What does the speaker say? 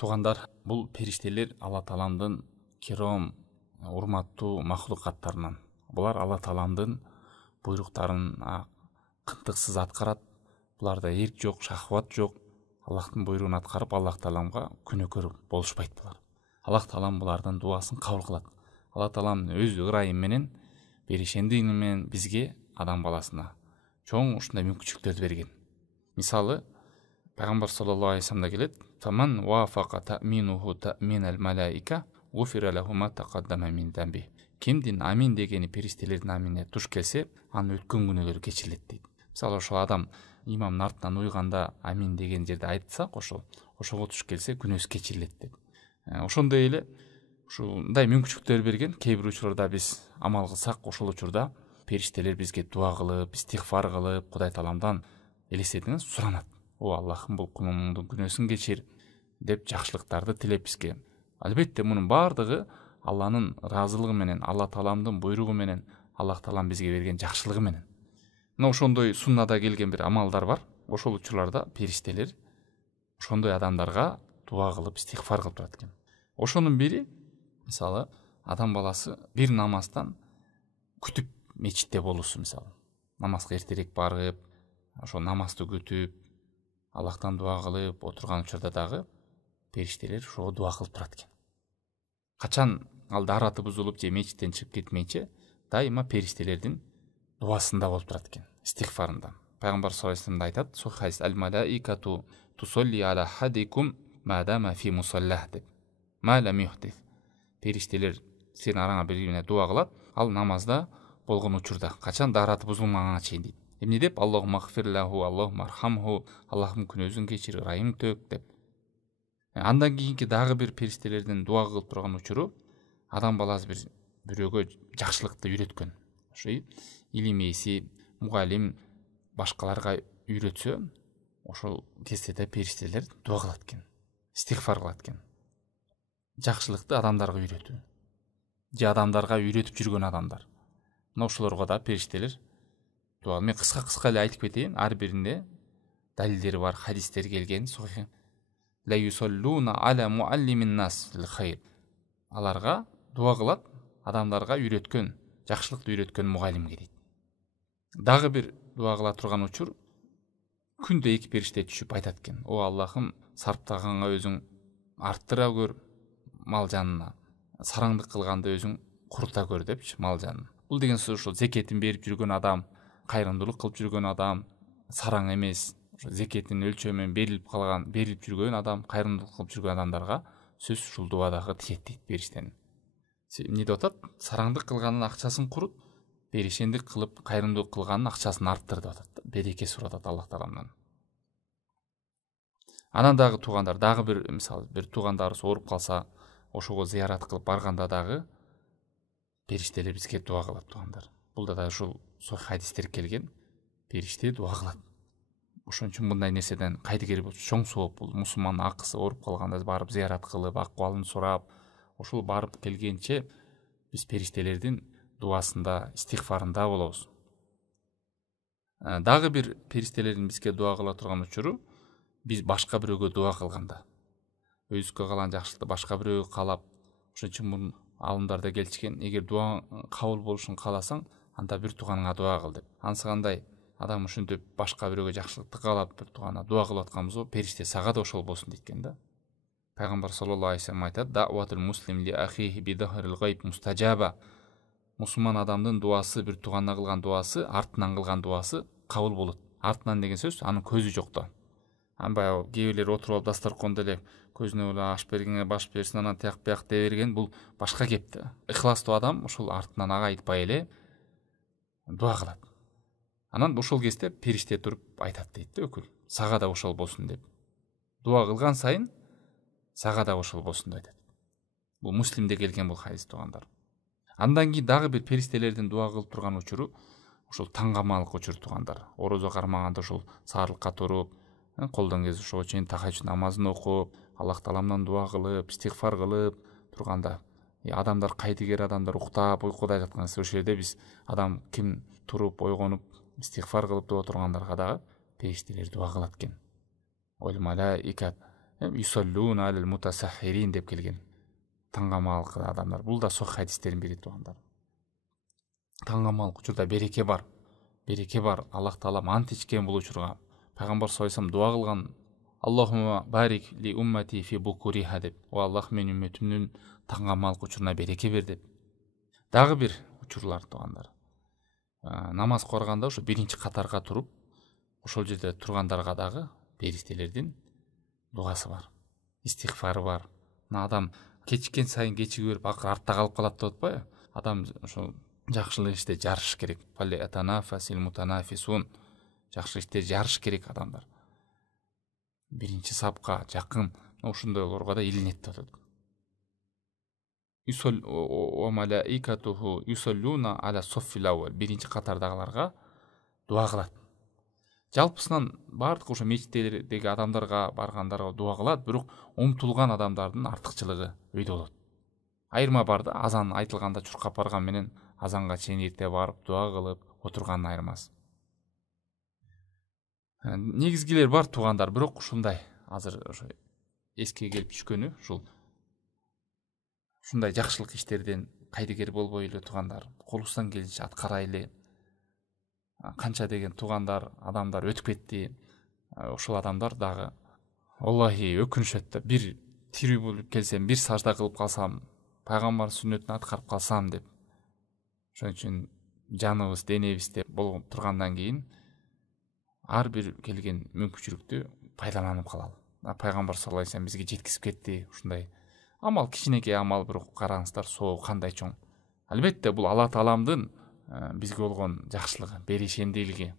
Тугандар, бул периштелер Алла Тааланын кером, урматтуу махлукаттарынан. Булар Алла Тааланын буйруктарын кынтыксыз аткарат. Буларда эрк жок, шахват жок. Аллахтын буйругун аткарып, Аллах Тааланга күнөөкөр болушпайт булар. Аллах Таалан булардын дуасын кабыл кылат. Алла Таалан өз ырайым менен беришендиги менен бизге, адам баласына чоң ушундай мүмкүнчүлүктөрдү берген. Мисалы, Пайгамбар саллаллаху алейхи вассалам келет: "Таман вафака та'минуху та'минал малаика, гуфира лаху ма тaqaddama min dambi." Кимдин амин дегени периштелердин амине туш келсе, анын өткөн күнөөлөрү кечирилет дейт. Мисалы, ошол адам имамдын артынан уйганда амин деген жерде айтсак, ошого туш келсе күнөөсү кечирилет деп. Ошондой эле ушундай мүмкүнчүлүктөр берген. Кээ бир учурда биз амал кылсак, ошол учурда периштелер бизге дуа кылып, истигфар кылып, Кудай Тааламдан элестетиңиз суранат. О Аллахым, бул кулуңдун күнөөсүн кечир деп жакшылыктарды тилеп бизге. Албетте мунун баардыгы Алланын ыраазылыгы менен, Алла Тааланын буйругу менен, Аллах Таалам бизге берген жакшылыгы менен. Мына ошондой суннада келген бир амалдар бар. Ошол учурларда периштелер ошондой адамдарга дуа кылып, истигфар кылып турат экен. Ошонун бири, мисалы, адам баласы бир намаздан күтүп мечитте болуусу, мисалы. Намазга эртерээк барып, ошо намазды күтүп, Аллахтан дуа кылып отурган учурда дагы периштелер ошого дуа кылып турат экен. Качан ал дараты бузулуп же мечиттен чыгып кетмейчи, дайыма периштелердин дуасында болуп турат экен, истигфарында. Пайгамбар саллаллаху алейхи вассалам айтат: "Сухайс аль-малаикату тусолли ала хадикум мадама фи мусаллах" деп. Ма лам юхдис. Периштелер сен араңа бирине дуа кылат, ал намазда болгон учурда, качан дараты бузулмаганга чейин дейт. Эмне деп? Аллахумма гфирлаху, Аллахумма архамху, Аллахым күнөөсүн кечир, ырайым төк деп. Андан кийинки дагы бир периштелердин дуа кылып турган учуру, адам баласы бирөөгө жакшылыкты үйрөткөн. Ошо илим ээси, мугалим башкаларга үйрөтсө, ошол кезде периштелер дуа кылат экен, истигфар кылат экен. Жакшылыкты адамдарга үйрөтүү. Же адамдарга үйрөтүп жүргөн адамдар. Мына ошолорго да периштелер дуа. Мен кыска эле айтып кетейин, ар биринде далилдери бар, хадистер келген. Ла юсаллуна аля муаллимин нас лил хайр. Аларга дуа кылат адамдарга үйрөткөн, жакшылыкты үйрөткөн мугалимге дейт. Дагы бир дуа кыла турган учур, күндө эки периште түшүп айтат экен: "О Аллахым, сарптаганга өзүң арттыра көр мал жанына, сараңдык кылганды өзүң курута көр" депчи, мал жанын. Бул деген сөз ошол зекетин берип жүргөн адам, кайрымдуулук кылып жүргөн адам, сараң эмес, зекетин өлчөмүн берилип жүргөн адам, кайрымдуулук кылып жүргөн адамдарга сөз ушул дуадагы тиет дейт периштенин. Эмне деп атат? Сараңдык кылганын акчасын курут, беришендик кылып кайрымдуулук кылганын акчасын арттыр деп атат. Береке суратат Аллах Тааландан. Анан дагы туугандар, дагы бир мисалы, бир туугандарыбыз ооруп калса, ошого зыярат кылып барганда дагы периштелер бизге дуа кылат, туугандар. Булда да ушул хадистер келген, периште дуа кылат. Ошон үчүн мындай нерседен кайдыгер болсо чоң сооп, бул мусулмандын акысы, ооруп калганда барып зыярат кылып, акыбалын сурап, ошол барып келгенче биз периштелердин дуасында, истигфарында болобуз. Дагы бир периштелердин бизге дуа кыла турган учуру, биз башка бирөөгө дуа кылганда, өзүбүзгө калган жакшылыкты башка бирөөгө каалап, ошон үчүн бул алымдарда келишкен: эгер дуа кабыл болушун кааласаң, анда бир тууганыңа дуа кыл деп. Анысы кандай? Адам ушинтип башка бирөөгө жакшылыкты каалап, бир тууганына дуа кылып атканбызбы, периште сага да ошол болсун дейт да. Пайгамбар саллаллаху алейхи вассалам айтат: "Даъватул муслим ли ахихи би дахрил гайб мустажаба." Мусулман адамдын дуасы, бир тууганына кылган дуасы, артынан кылган дуасы кабыл болот. Артынан деген сөз анын көзү жокто. Баягы кээ бирлер отуруп алып дастаркондо эле көзүнө эле аш бергенге баш берсин, анан тияк бияк дей берген, бул башка кеп да. Ихластуу адам ошол артынан ага айтпай эле дуа кылат. Анан ошол кезде периште туруп айтат дейт да, өкүл: "Сага да ошол болсун" деп. Дуа кылган сайын сага да ошол болсун деп айтат. Бул муслимде келген бул хадис, туугандар. Андан кийин дагы бир периштелердин дуа кылып турган учуру, ошол таңгамалык учур, туугандар. Орозо кармаганда ошол саарлыкка туруп, колдон кез ошого чейин тахажжуд намазын окуп, Аллах Тааламдан дуа кылып, истигфар кылып турганда, адамдар, кайдыгер адамдар уктап, уйкуда жаткан ошол жерде биз адам ким туруп, ойгонуп, истигфар кылып дуа тургандарга дагы периштелер дуа кылат экен. Ol malaika Юсаллуна алал мутасаххирин деп келген. Таңғамалық адамдар. Бұл да сох хадистерін береді туғандар. Таңғамалық учурда береке бар. Береке бар. Аллах Таала мант ичкен бул учурга. Пайгамбар саллаллаху алейхи дуа кылган: Аллахумма барик ли уммати фи букуриха деп. О Аллах мен үмметимдин таңғамалық учуруна береке бер деп. Дагы бир учурлар туғандар. Намаз кылганда ушу биринчи катарга туруп, ошол жерде тургандарга дагы периштелердин дуасы бар. Истигфары бар. Адам кечиккен сайын кечиге берип акыр артта калып калат деп атпайбы? Адам ошол жакшылык иште жарыш керек. Фали атанафасил мутанафисун. Жакшы иште жарыш керек адамдар. Биринчи сапка жакын ошондойлорго да илинет деп атат. Юсал ва малаикатуху юсаллуна аля соффил ауал. Биринчи катардагыларга дуа кылат. Жалпысынан бардык ошо мечиттердеги адамдарга баргандарга дуа кылат, бирок умтулган адамдардын артыкчылыгы өйдө болот. Айырма бар да, азан айтылганда чуркап барган менен азанга чейин эрте барып дуа кылып отурганын айырмасы. Негизгилер бар тугандар, бирок ушундай азыр ошо эске келип түшкөнү ушул ушундай жакшылык иштерден кайдыгер болбой эле тугандар, колубуздан келишинче аткарайлы. Канча деген тугандар, адамдар өтүп кетти. Ошол адамдар дагы Аллахи өкүнүшөт да, бир тирүү болуп келсем, бир сажда кылып калсам, пайгамбар сүннөтүн аткарып калсам деп. Ошон үчүн жаныбыз, денебизде болуп тургандан кийин ар бир келген мүмкүнчүлүктү пайдаланып калалы. Пайгамбар саллаллаху алейхи вассалам бизге жеткизип кетти ушундай амал, кичинекей амал, бирок караңыздар, соо кандай чоң. Албетте бул Алла Тааламдын бизге болгон жакшылыгы, беришендүүлүгү.